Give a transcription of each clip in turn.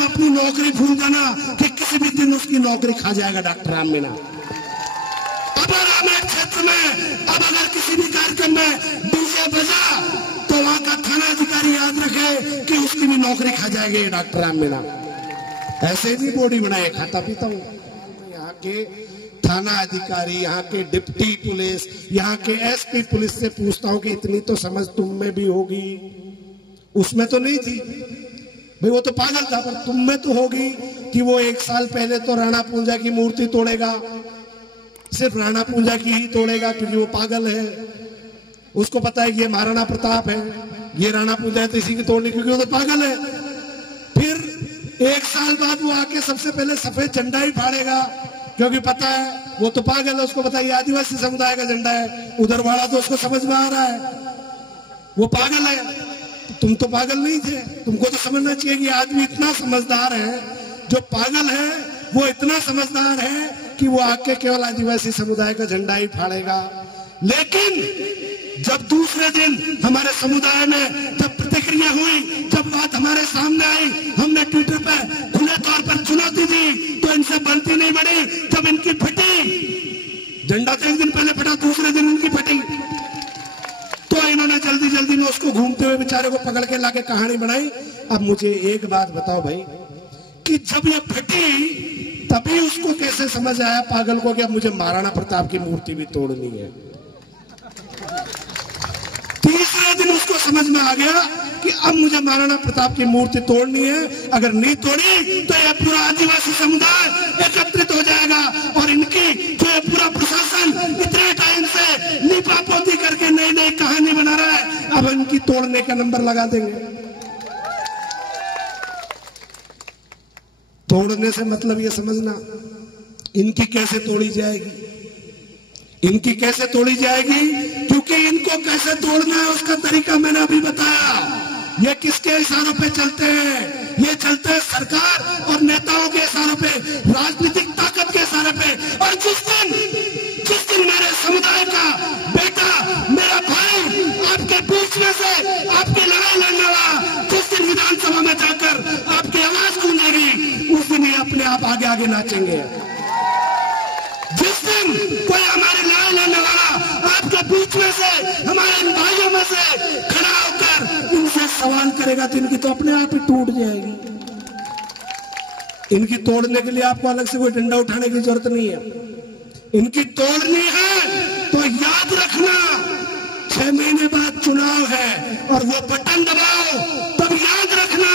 तुम अपनी नौकरी भूल जाना कि किसी भी दिन उसकी नौकरी खा जाएगा डॉक्टर राम मीणा। अब रामायण क्षेत्र में अब अगर किसी भी कार्यक्रम में डीजे बजा तो वहां का थाना अधिकारी याद रखे कि उसकी भी नौकरी खा जाएगी डॉक्टर राम मीणा। ऐसे भी बॉडी बनाए खाता पीता हूँ। यहाँ के थाना अधिकारी, यहाँ के डिप्टी पुलिस, यहाँ के एसपी पुलिस से पूछता हूँ कि इतनी तो समझ तुम में भी होगी, उसमें तो नहीं थी भाई, वो तो पागल था, पर तुम में तो होगी कि वो 1 साल पहले तो राणा पूंजा की मूर्ति तोड़ेगा, सिर्फ राणा पूंजा की ही तोड़ेगा क्योंकि वो पागल है। उसको पता है कि ये महाराणा प्रताप है, ये राणा पूंजा है तो इसी की तोड़नी, क्योंकि वो तो पागल है। फिर 1 साल बाद वो आके सबसे पहले सफेद झंडा ही फाड़ेगा क्योंकि पता है वो तो पागल है, उसको पता है ये आदिवासी समुदाय का झंडा है। उधर वाला तो उसको समझ में आ रहा है वो पागल है। तुम तो पागल नहीं थे, तुमको तो समझना चाहिए कि आदमी इतना समझदार है, जो पागल है वो इतना समझदार है कि वो आके केवल आदिवासी समुदाय का झंडा ही फाड़ेगा। लेकिन जब दूसरे दिन हमारे समुदाय में जब प्रतिक्रिया हुई, जब बात हमारे सामने आई, हमने ट्विटर पर खुले तौर पर चुनौती दी तो इनसे बनती नहीं बनी। जब इनकी फटी, झंडा तो 1 दिन पहले फटा, दूसरे दिन इनकी फटी, तो इन्होंने जल्दी जल्दी में उसको घूमते हुए बेचारे को पकड़ के लाके कहानी बनाई। अब मुझे एक बात बताओ भाई कि जब ये फटी तभी उसको कैसे समझ आया पागल को कि अब मुझे महाराणा प्रताप की मूर्ति भी तोड़नी है। तीसरे दिन उसको समझ में आ गया कि अब मुझे महाराणा प्रताप की मूर्ति तोड़नी है, अगर नहीं तोड़ी तो यह पूरा आदिवासी समुदाय एकत्रित हो जाएगा और इनकी जो ये पूरा प्रशासन इतने टाइम से लीपापोती करके नई नई कहानी बना रहा है, अब इनकी तोड़ने का नंबर लगा देंगे। तोड़ने से मतलब ये समझना इनकी कैसे तोड़ी जाएगी, इनकी कैसे तोड़ी जाएगी, क्योंकि इनको कैसे तोड़ना है उसका तरीका मैंने अभी बताया। ये किसके इशारों पे चलते हैं? ये चलते हैं सरकार और नेताओं के इशारों पे, राजनीतिक ताकत के इशारे पे। और जिस दिन मेरे समुदाय का बेटा, मेरा भाई आपके बीच में से आपकी लड़ाई लड़ने वाला जिस दिन विधानसभा में जाकर आपकी आवाज गूंजेगी, उस दिन ये अपने आप आगे आगे नाचेंगे। जिस दिन कोई हमारी लड़ाई लड़ने वाला आपके बीच में से, हमारे इन भाइयों में से खड़ा होकर इनसे सवाल करेगा तो इनकी तो अपने आप ही टूट जाएगी। इनकी तोड़ने के लिए आपको अलग से कोई डंडा उठाने की जरूरत नहीं है। इनकी तोड़नी है तो याद रखना 6 महीने बाद चुनाव है और वो बटन दबाओ, तब याद रखना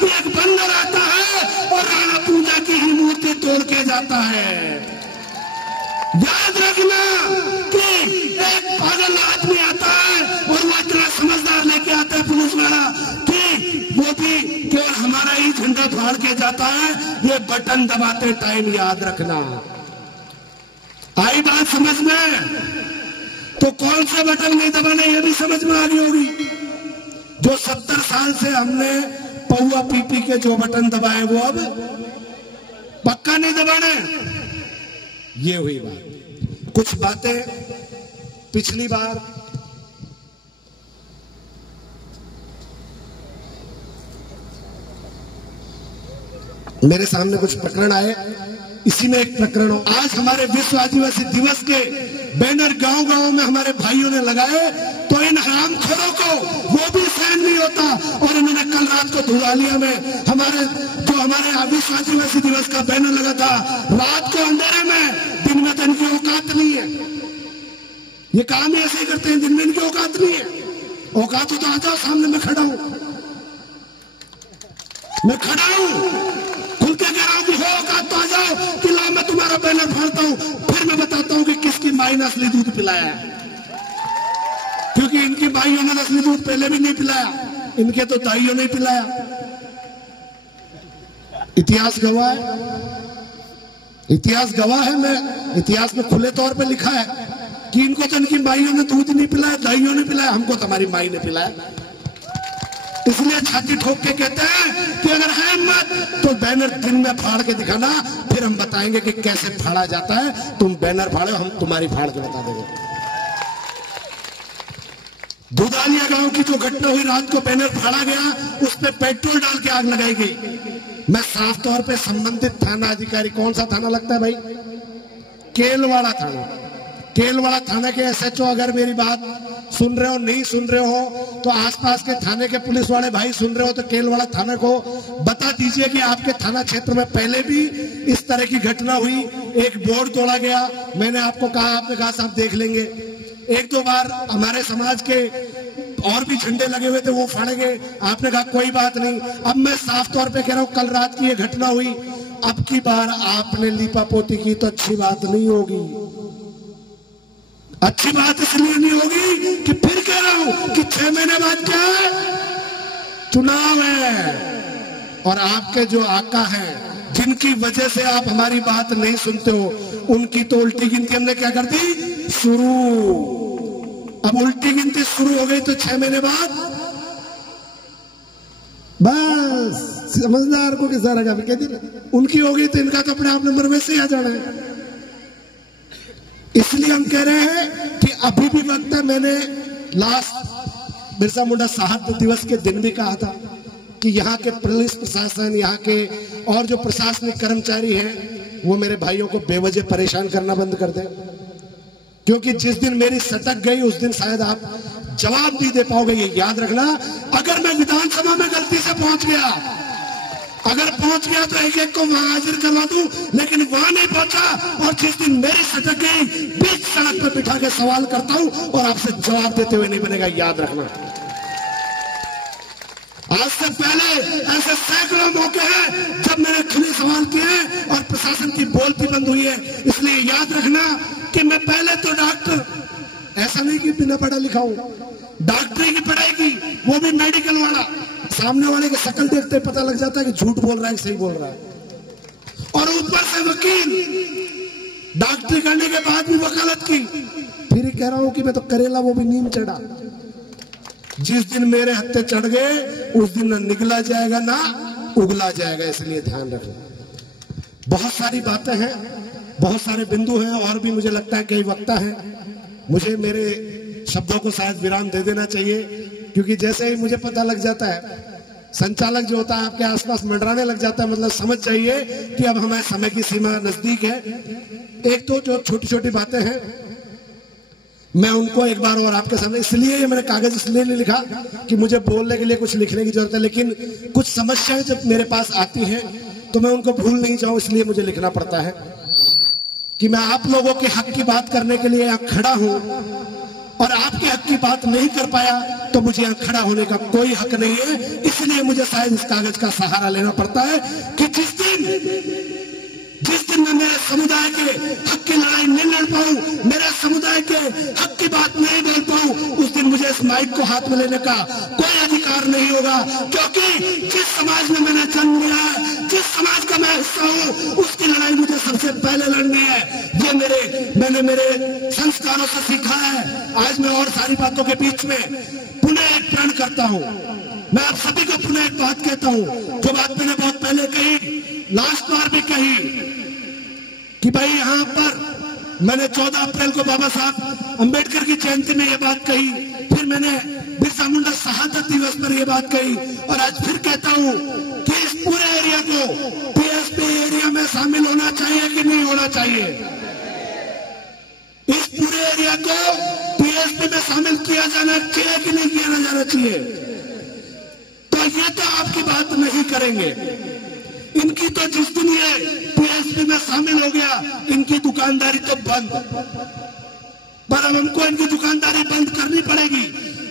कि एक बंदर आता है और राणा पूंजा की ही मूर्ति तोड़ के जाता है। याद रखना कि एक पागल आदमी आता है और वो इतना समझदार लेके आता है पुलिस वाला कि वो भी केवल हमारा ही झंडा फाड़ के जाता है। ये बटन दबाते टाइम याद रखना। आई बात समझ में? तो कौन से बटन नहीं दबाने ये भी समझ में आ गई होगी। जो 70 साल से हमने पौवा पी पी के जो बटन दबाए वो अब पक्का नहीं दबाने। ये हुई बात। कुछ बातें पिछली बार मेरे सामने कुछ प्रकरण आए, इसी में एक प्रकरण हो। आज हमारे विश्व आदिवासी दिवस के बैनर गांव गांव में हमारे भाइयों ने लगाए तो इन हरामखोरों को वो भी सहन नहीं होता। और इन्होंने कल रात को धुलालिया में हमारे विश्व आदिवासी दिवस का बैनर लगा था, रात को अंधेरे में, दिन में तो इनकी औकात नहीं है। ये काम ही ऐसे ही करते हैं, दिन में इनकी औकात नहीं है। औकात हो तो आ जाओ सामने, मैं खड़ा हूं, मैं खड़ा हूं, खुल के कह रहा हूं कि हो औकात तो आ जाओ कि ला मैं तुम्हारा बैनर फाड़ता हूं, फिर मैं बताता हूं कि किसकी माई ने असली दूध पिलाया है। क्योंकि इनकी माइयों ने असली दूध पहले भी नहीं पिलाया, इनके तो दाइयों ने पिलाया। इतिहास गवाह है, इतिहास गवाह है। मैं इतिहास में खुले तौर पे लिखा है कि इनको तो इनकी माइयों ने दूध नहीं पिलाया, दाइयों ने पिलाया, हमको तो हमारी माई ने पिलाया। इसलिए छाती ठोक के कहते हैं कि अगर है हिम्मत तो बैनर दिन में फाड़ के दिखाना, फिर हम बताएंगे कि कैसे फाड़ा जाता है। तुम बैनर फाड़ो, हम तुम्हारी फाड़ के बता देंगे। दुधालिया गांव की जो घटना हुई, रात को बैनर फाड़ा गया, उस पर पेट्रोल डाल के आग लगाई गई। मैं साफ तौर पे संबंधित थाना अधिकारी, कौन सा थाना लगता है भाई? केलवाड़ा थाना। केलवाड़ा थाना के एसएचओ अगर मेरी बात सुन रहे हो, नहीं सुन रहे हो, तो आसपास के थाने के पुलिस वाले भाई सुन रहे हो तो केलवाड़ा थाने को बता दीजिए कि आपके थाना क्षेत्र में पहले भी इस तरह की घटना हुई। एक बोर्ड तोड़ा गया, मैंने आपको कहा, आपने कहा साहब देख लेंगे। एक दो बार हमारे समाज के और भी झंडे लगे हुए थे, वो फाड़े गए, आपने कहा कोई बात नहीं। अब मैं साफ तौर पे कह रहा हूं, कल रात की ये घटना हुई, अब की बार आपने लीपापोती की तो अच्छी बात नहीं होगी। अच्छी बात इसलिए नहीं होगी कि फिर कह रहा हूं कि 6 महीने बाद क्या है? चुनाव है। और आपके जो आका हैं, जिनकी वजह से आप हमारी बात नहीं सुनते हो, उनकी तो उल्टी गिनती हमने क्या कर दी? शुरू। अब उल्टी गिनती शुरू हो गई तो 6 महीने बाद बस समझदार को किस तरह का दिन उनकी होगी तो इनका तो अपने आप नंबर में से आ जाना है। इसलिए हम कह रहे हैं कि अभी भी वक्त है। मैंने लास्ट बिरसा मुंडा शहादत दिवस के दिन भी कहा था कि यहाँ के पुलिस प्रशासन, यहाँ के और जो प्रशासनिक कर्मचारी हैं, वो मेरे भाइयों को बेवजह परेशान करना बंद कर दें, क्योंकि जिस दिन मेरी सटक गई उस दिन शायद आप जवाब नहीं दे पाओगे। ये याद रखना। अगर मैं विधानसभा में गलती से पहुंच गया, अगर पहुंच गया तो एक को वहां हाजिर करवा दूं, लेकिन वहां नहीं पहुंचा और जिस दिन मेरी सटक गई बीच सड़क पर बिठा के सवाल करता हूं और आपसे जवाब देते हुए नहीं बनेगा, याद रखना। आज से पहले ऐसे सैकड़ों मौके हैं जब मैंने खुले सवाल किए हैं और प्रशासन की बोलती बंद हुई है। इसलिए याद रखना कि मैं पहले तो डॉक्टर, ऐसा नहीं कि बिना पढ़ा लिखा हूं, डॉक्टरी की पढ़ाई की, वो भी मेडिकल वाला। सामने वाले की शक्ल देखते पता लग जाता है कि झूठ बोल रहा है कि सही बोल रहा है। और ऊपर से वकील, डॉक्टरी करने के बाद भी वकालत की। फिर कह रहा हूं कि मैं तो करेला, वो भी नीम चढ़ा। जिस दिन मेरे हत्थे चढ़ गए उस दिन ना निकला जाएगा ना उगला जाएगा, इसलिए ध्यान रखना। बहुत सारी बातें हैं, बहुत सारे बिंदु हैं, और भी मुझे लगता है कई वक्ता हैं। मुझे मेरे शब्दों को शायद विराम दे देना चाहिए, क्योंकि जैसे ही मुझे पता लग जाता है, संचालक जो होता है आपके आसपास मंडराने लग जाता है, मतलब समझ जाइए कि अब हमारे समय की सीमा नजदीक है। एक तो जो छोटी छोटी बातें हैं मैं उनको एक बार और आपके सामने, इसलिए ये मैंने कागज इसलिए नहीं लिखा कि मुझे बोलने के लिए कुछ लिखने की जरूरत है, लेकिन कुछ समस्याएं जब मेरे पास आती हैं तो मैं उनको भूल नहीं जाऊं, इसलिए मुझे लिखना पड़ता है कि मैं आप लोगों के हक की बात करने के लिए यहाँ खड़ा हूं और आपके हक की बात नहीं कर पाया तो मुझे यहाँ खड़ा होने का कोई हक नहीं है। इसलिए मुझे शायद इस कागज का सहारा लेना पड़ता है कि जिस दिन मैं मेरे समुदाय के हक की लड़ाई नहीं लड़ पाऊं, मेरे समुदाय के हक की बात नहीं बोल पाऊं, उस दिन मुझे इस माइक को हाथ में लेने का कोई अधिकार नहीं होगा। क्योंकि जिस समाज में मैंने जन्म लिया है, जिस समाज का मैं हिस्सा हूं, उसकी लड़ाई मुझे सबसे पहले लड़नी है। ये मैंने मेरे संस्कारों से सीखा है। आज मैं और सारी बातों के बीच में पुनः एक प्रण करता हूं। मैं आप सभी को पुनः एक बात कहता हूं, जो बात मैंने बहुत पहले कही, लास्ट बार भी कही, कि भाई यहां पर मैंने 14 अप्रैल को बाबा साहब अंबेडकर की जयंती में यह बात कही, फिर मैंने बिरसा मुंडा शहादत दिवस पर यह बात कही, और आज फिर कहता हूं कि इस पूरे एरिया को पीएसपी एरिया में शामिल होना चाहिए कि नहीं होना चाहिए। इस पूरे एरिया को पीएसपी में शामिल किया जाना चाहिए कि नहीं किया जाना चाहिए। तो ये तो आपकी बात नहीं करेंगे। इनकी तो जिस दिन ये पीएसपी में शामिल हो गया, इनकी दुकानदारी तो बंद, पर अब हमको इनकी दुकानदारी बंद करनी पड़ेगी।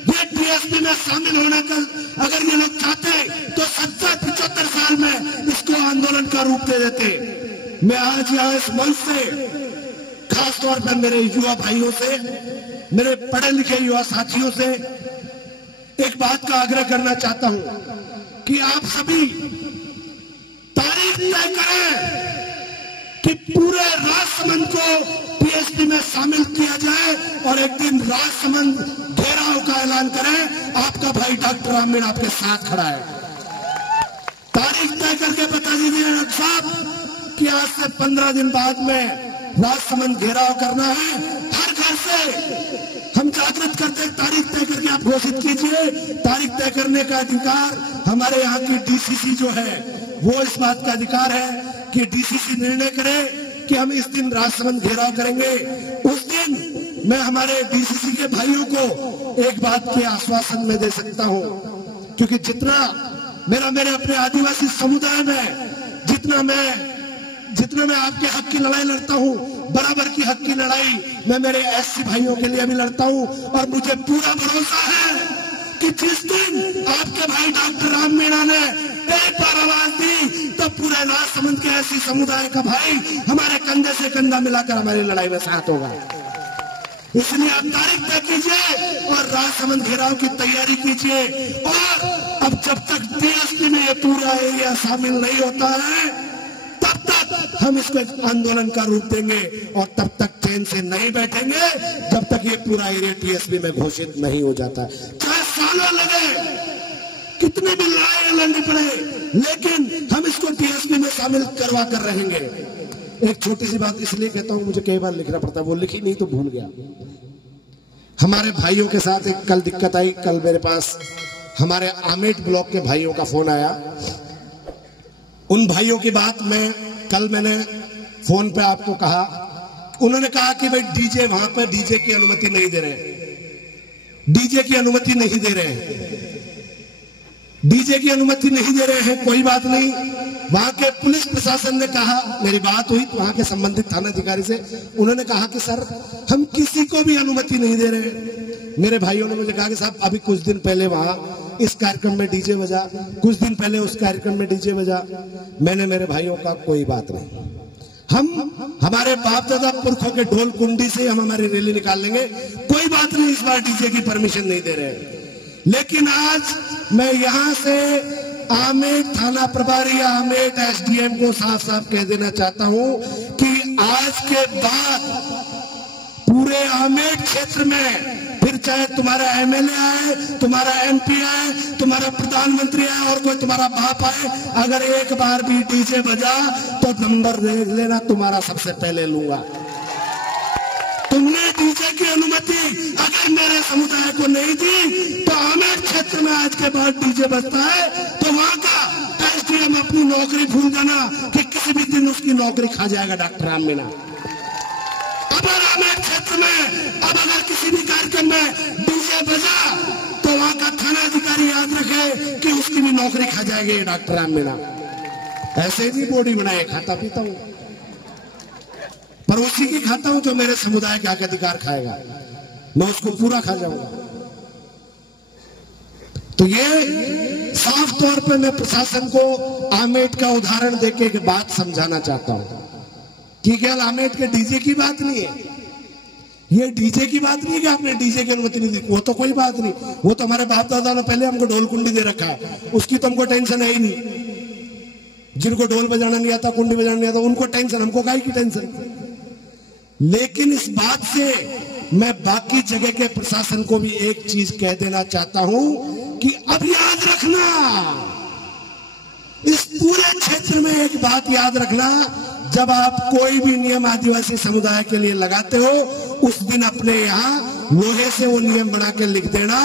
ये पीएसपी में शामिल होने का अगर ये लोग चाहते तो 70-75 साल में इसको आंदोलन का रूप दे देते। मैं आज यहाँ इस मंच से खास तौर पर मेरे युवा भाइयों से, मेरे पढ़े लिखे युवा साथियों से एक बात का आग्रह करना चाहता हूं कि आप सभी तारीख तय करें कि पूरे राजसमंद को पीएसपी में शामिल किया जाए और एक दिन राजसमंद घेराव का ऐलान करें। आपका भाई डॉक्टर आमिर आपके साथ खड़ा है। तारीख तय करके बता दीजिए डॉक्टर साहब कि आज से 15 दिन बाद में राजसमंद घेराव करना है। हर घर से हम जागृत करते, तारीख तय करके आप घोषित कीजिए। तारीख तय करने का अधिकार हमारे यहाँ की डीसीसी जो है वो इस बात का अधिकार है कि डीसीसी निर्णय करे कि हम इस दिन राजसमंद घेराव करेंगे। उस दिन मैं हमारे डीसीसी के भाइयों को एक बात के आश्वासन में दे सकता हूं, क्योंकि जितना मेरे अपने आदिवासी समुदाय में जितना मैं आपके हक की लड़ाई लड़ता हूं, बराबर की हक की लड़ाई मैं मेरे एससी भाइयों के लिए भी लड़ता हूं। और मुझे पूरा भरोसा है कि जिस दिन आपके भाई डॉक्टर राम मीणा ने एक बार आवाज दी तो पूरे राजसमंद के एससी समुदाय का भाई हमारे कंधे से कंधा मिलाकर हमारी लड़ाई में साथ होगा। इसलिए आप तारीख तय कीजिए और राजसमंद घेराव की तैयारी कीजिए। और अब जब तक टीएसपी में ये पूरा एरिया शामिल नहीं होता है तब तक हम इसको एक आंदोलन का रूप देंगे और तब तक चैन से नहीं बैठेंगे जब तक ये पूरा एरिया टीएसपी में घोषित नहीं हो जाता। चाहे सालों लगे, कितनी भी लड़ाई लड़नी पड़े, लेकिन हम इसको टीएसपी में शामिल करवा कर रहेंगे। एक छोटी सी बात इसलिए कहता हूं, मुझे कई बार लिखना पड़ता है, वो लिखी नहीं तो भूल गया। हमारे भाइयों के साथ एक कल दिक्कत आई। कल मेरे पास हमारे आमेट ब्लॉक के भाइयों का फोन आया। उन भाइयों की बात मैंने फोन पे आपको कहा। उन्होंने कहा कि भाई डीजे, वहां पे डीजे की अनुमति नहीं दे रहे, डीजे की अनुमति नहीं दे रहे हैं, डीजे की अनुमति नहीं दे रहे हैं। कोई बात नहीं, वहां के पुलिस प्रशासन ने कहा, मेरी बात हुई वहां के संबंधित थाना अधिकारी से, उन्होंने कहा कि सर हम किसी को भी अनुमति नहीं दे रहे। मेरे भाइयों ने मुझे कहा कि साहब अभी कुछ दिन पहले वहां इस कार्यक्रम में डीजे बजा, कुछ दिन पहले उस कार्यक्रम में डीजे बजा। मैंने मेरे भाइयों का कोई बात नहीं, हम हमारे बाप दादा पुरखों के ढोल कुंडी से हम हमारी रैली निकाल लेंगे, कोई बात नहीं, इस बार डीजे की परमिशन नहीं दे रहे। लेकिन आज मैं यहां से आमेट थाना प्रभारी, आमेट एसडीएम को साफ साफ कह देना चाहता हूं कि आज के बाद पूरे आमेट क्षेत्र में फिर चाहे तुम्हारा एमएलए आए, तुम्हारा एमपी आए, तुम्हारा प्रधानमंत्री आए और कोई तुम्हारा बाप आए, अगर एक बार भी डीजे बजा तो नंबर देख लेना, तुम्हारा सबसे पहले लूंगा। तुमने डीजे की अनुमति अगर मेरे समुदाय को नहीं दी तो आमेट क्षेत्र में आज के बाद डीजे बजता है तो वहां का एसडीएम अपनी नौकरी भूल जाना कि किसी भी दिन उसकी नौकरी खा जाएगा डॉक्टर राम मीणा। अगर आमेट क्षेत्र में अब अगर किसी भी कार्यक्रम में डीजे बजा तो वहां का थाना अधिकारी याद रखे कि उसकी भी नौकरी खा जाएगी डॉक्टर राम मीणा। ऐसे ही बॉडी बनाए, खाता पीता हूं पर उसी की खाता हूं जो मेरे समुदाय के हक अधिकार खाएगा, मैं उसको पूरा खा जाऊंगा। तो ये साफ तौर पे मैं प्रशासन को आमेट का उदाहरण देके एक बात समझाना चाहता हूं कि केवल आमेट के डीजे की बात नहीं है, ये डीजे की बात नहीं है कि आपने डीजे की अनुमति नहीं दी, वो तो कोई बात नहीं, वो तो हमारे बाप दादा ने पहले हमको ढोल कुंडी दे रखा है, उसकी तो हमको टेंशन है ही नहीं। जिनको ढोल बजाना नहीं आता, कुंडी बजाना नहीं आता, उनको टेंशन, हमको काहे की टेंशन। लेकिन इस बात से मैं बाकी जगह के प्रशासन को भी एक चीज कह देना चाहता हूं कि अब याद रखना, इस पूरे क्षेत्र में एक बात याद रखना, जब आप कोई भी नियम आदिवासी समुदाय के लिए लगाते हो उस दिन अपने यहाँ लोहे से वो नियम बना के लिख देना,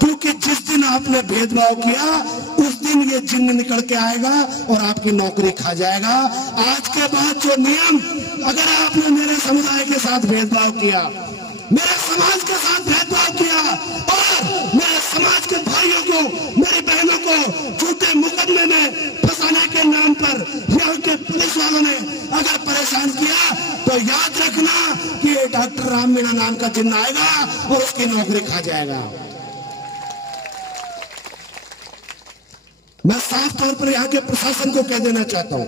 क्योंकि जिस दिन आपने भेदभाव किया उस दिन ये जिन्न निकल के आएगा और आपकी नौकरी खा जाएगा। आज के बाद जो नियम, अगर आपने मेरे समुदाय के साथ भेदभाव किया, मेरे समाज के साथ भेदभाव किया और मेरे समाज के भाइयों को, मेरी बहनों को झूठे मुकदमे में फंसाने के नाम पर यहाँ के पुलिस वालों ने अगर परेशान किया तो याद रखना कि ये डॉक्टर राम मीणा नाम का जिन्न आएगा और उसकी नौकरी खा जाएगा। मैं साफ तौर पर यहाँ के प्रशासन को कह देना चाहता हूं,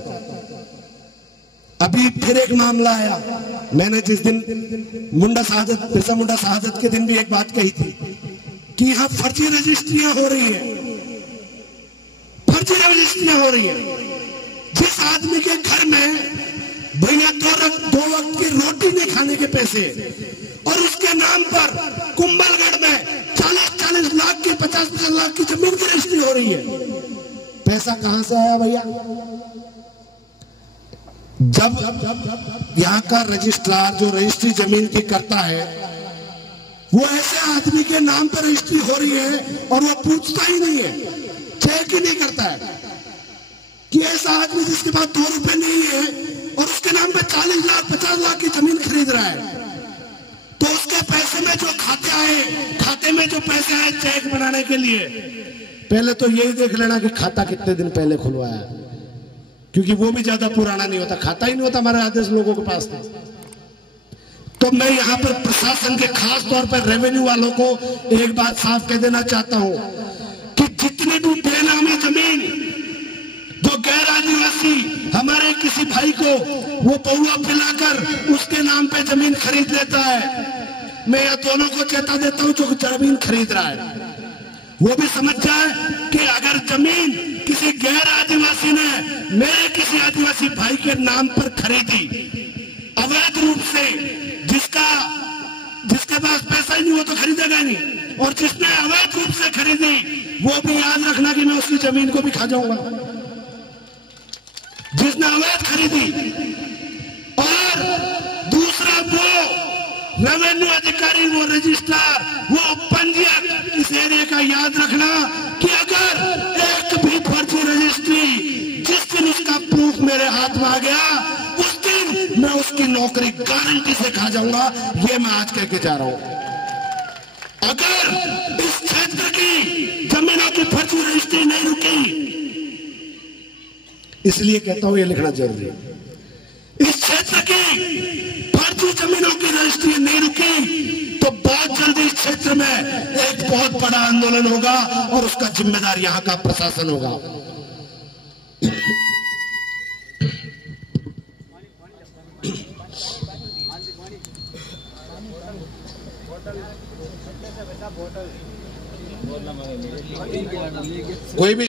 अभी फिर एक मामला आया। मैंने जिस दिन बिरसा मुंडा शहादत के दिन भी एक बात कही थी कि यहाँ फर्जी रजिस्ट्रियां हो रही है, फर्जी रजिस्ट्रियां हो रही है। जिस आदमी के घर में भैया दो वक्त की रोटी नहीं खाने के पैसे और उसके नाम पर कुंभलगढ़ में 40-40 लाख की 50-50 लाख की जमीन की रजिस्ट्री हो रही है, पैसा कहां से आया भैया? जब यहाँ का रजिस्ट्रार जो रजिस्ट्री जमीन की करता है वो ऐसे आदमी के नाम पर रजिस्ट्री हो रही है और वो पूछता ही नहीं है, चेक ही नहीं करता है कि ऐसा आदमी जिसके पास 2 रुपए नहीं है और उसके नाम पे 40 लाख 50 लाख की जमीन खरीद रहा है, तो उसके पैसे में जो खाते में जो पैसे आए चेक बनाने के लिए, पहले तो यही देख लेना कि खाता कितने दिन पहले खुलवाया, क्योंकि वो भी ज्यादा पुराना नहीं होता, खाता ही नहीं होता हमारे आदेश लोगों के पास। तो मैं यहाँ पर प्रशासन के खास तौर पर रेवेन्यू वालों को एक बात साफ कह देना चाहता हूँ कि जितनी भी बेनामी जमीन जो गैर आदिवासी हमारे किसी भाई को वो पौआ पिलाकर उसके नाम पे जमीन खरीद लेता है, मैं यह दोनों को चेता देता हूं जो जमीन खरीद रहा है वो भी समझ जाए कि अगर जमीन किसी गैर आदिवासी ने मेरे किसी आदिवासी भाई के नाम पर खरीदी अवैध रूप से, जिसके पास पैसा ही नहीं हो तो खरीदेगा नहीं, और जिसने अवैध रूप से खरीदी वो भी याद रखना कि मैं उसकी जमीन को भी खा जाऊंगा, जिसने अवैध खरीदी। और दूसरा वो रेवेन्यू अधिकारी, वो रजिस्ट्रार, वो पंजीयक, इस एरिया का याद रखना कि अगर एक भी फर्जी रजिस्ट्री जिस दिन उसका प्रूफ मेरे हाथ में आ गया उस दिन मैं उसकी नौकरी गारंटी से खा जाऊंगा, ये मैं आज कह के जा रहा हूं। अगर इस क्षेत्र की जमीनों की फर्जी रजिस्ट्री नहीं रुकी, इसलिए कहता हूं ये लिखना जरूरी है, इस क्षेत्र की फर्जी जमीनों की रजिस्ट्री नहीं रुकी तो बहुत जल्दी इस क्षेत्र में एक बहुत बड़ा आंदोलन होगा और उसका जिम्मेदार यहां का प्रशासन होगा। कोई भी